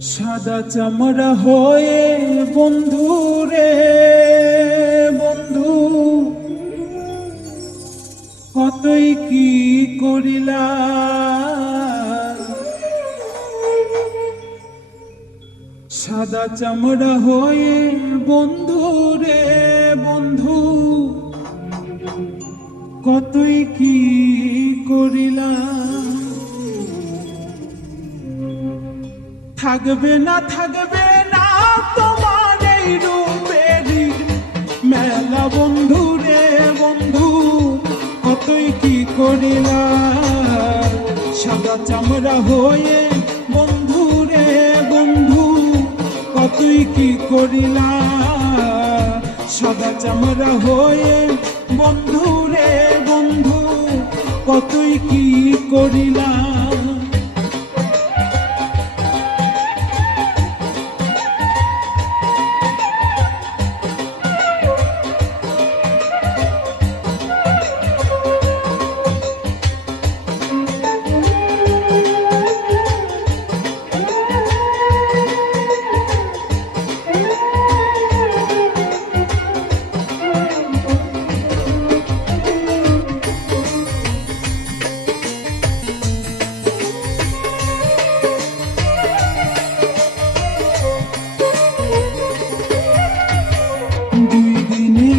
সাদা চামড়া হয়ে বন্ধু রে, বন্ধু। কতই কি করিলা সাদা চামড়া হয়ে বন্ধু রে, বন্ধু। কতই কি করিলা থাকবে না থাকবে না তোমার এই রূপেরই মেলা বন্ধু রে বন্ধু, কতই কি করিলা সাদা চামড়া হয়ে বন্ধু রে বন্ধু, কতই কি করিলা সাদা চামড়া হয়ে বন্ধু রে বন্ধু, কতই কি করিলা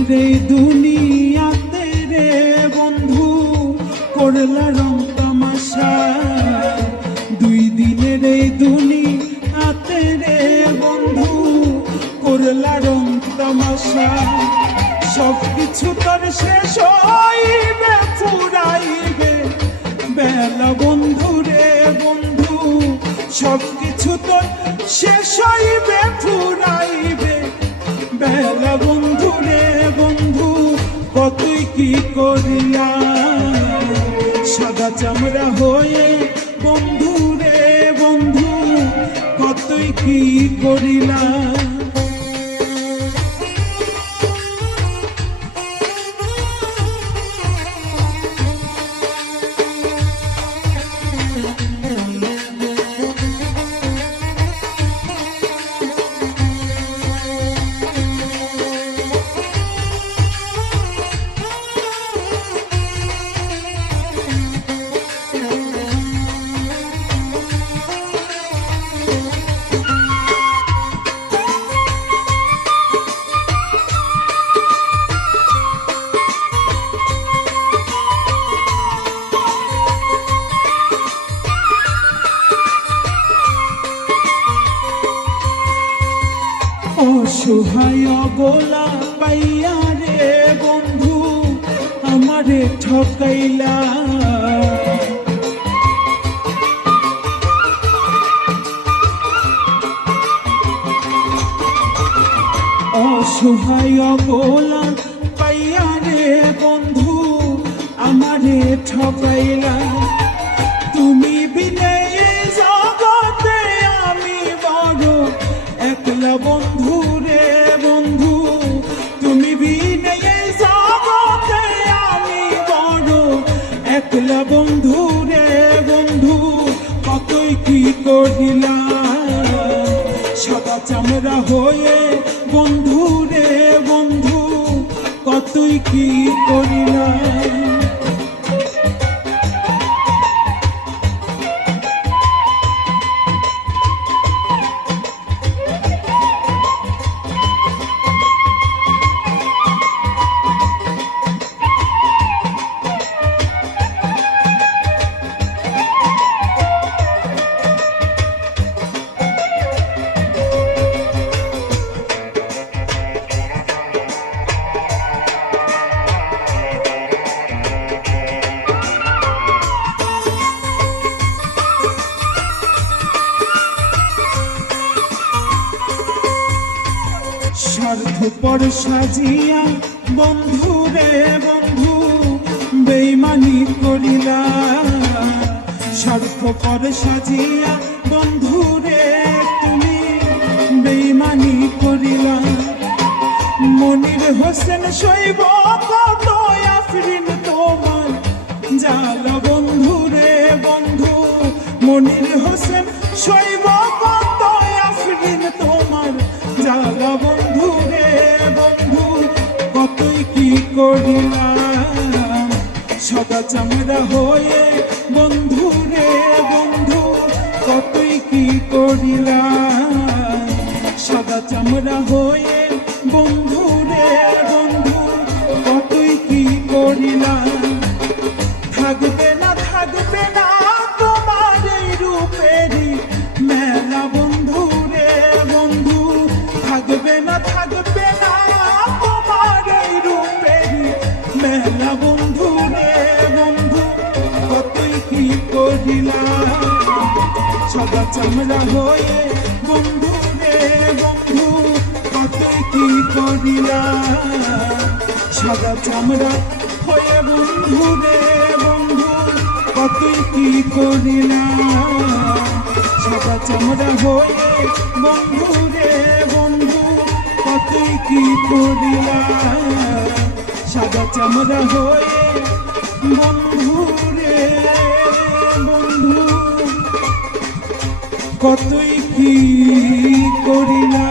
এই দুনিয়াতে রে বন্ধু, করলা রং তামাশা। দুই দিনের এই দুনিয়াতে রে বন্ধু, করলা রং তামাশা। সব কিছু তোর শেষ হইবে ফুরাইবে বেলা বন্ধু রে বন্ধু সব কিছু তোর শেষ হইবে ফুরাইবে বেলা বন্ধু কি করিয়া সাদা চামড়া হয়ে বন্ধু রে বন্ধু কতই কি করিলা অসহায় গোলা পাইয়া রে বন্ধু, আমারে ঠকাইলা। অসহায় গোলা পাইয়া রে বন্ধু, আমারে ঠকাইলা। তুমি বিনে সাদা চামড়া হয়ে বন্ধু রে বন্ধু কতই কি করিলা স্বার্থপর সাজিয়া, বন্ধু রে বন্ধু, বেইমানি করিলা। স্বার্থপর সাজিয়া, বন্ধু রে তুমি, বেইমানি করিলা। মনির হোসেন শৈব, কত আফরিন তোমার। জালা বন্ধু রে বন্ধু, মনির হোসেন শৈব করিলাম সদা চামড়া হয়ে বন্ধু রে বন্ধু, কতই কি করিলাম? সাদা চামড়া হয়ে বন্ধু রে বন্ধু, কতই কি করিলাম? থাকবে না থাকবে না তোমার এই রূপেরই মেলা বন্ধু রে বন্ধু। থাকবে না, থাকবে সদা চামড়া হয়ে বন্ধু রে বন্ধু কতই কি করিলাম সাদা চামড়া হয়ে বন্ধু রে বন্ধু কতই কি করিলাম সাদা চামড়া হয়ে বন্ধু রে বন্ধু কতই কি করিলাম সাদা চামড়া হয়ে বন্ধু কতই কি করিলা